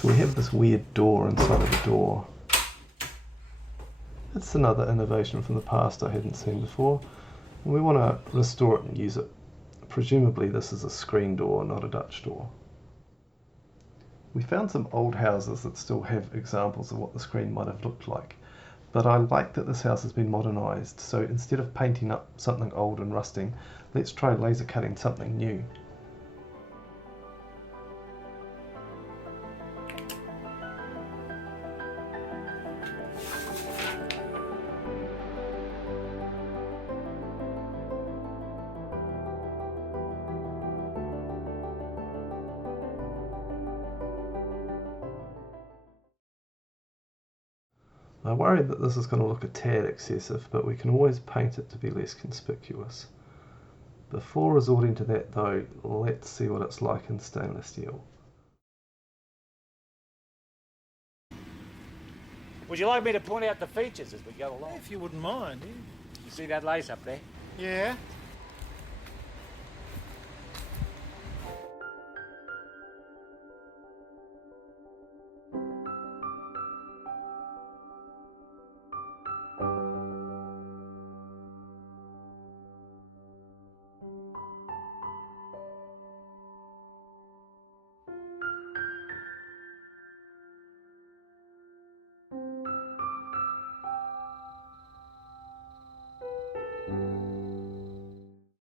So we have this weird door inside of the door. It's another innovation from the past I hadn't seen before. And we want to restore it and use it. Presumably this is a screen door, not a Dutch door. We found some old houses that still have examples of what the screen might have looked like. But I like that this house has been modernised, so instead of painting up something old and rusting, let's try laser cutting something new. I worry that this is going to look a tad excessive, but we can always paint it to be less conspicuous. Before resorting to that though, let's see what it's like in stainless steel. Would you like me to point out the features as we go along? If you wouldn't mind. You see that lace up there? Yeah.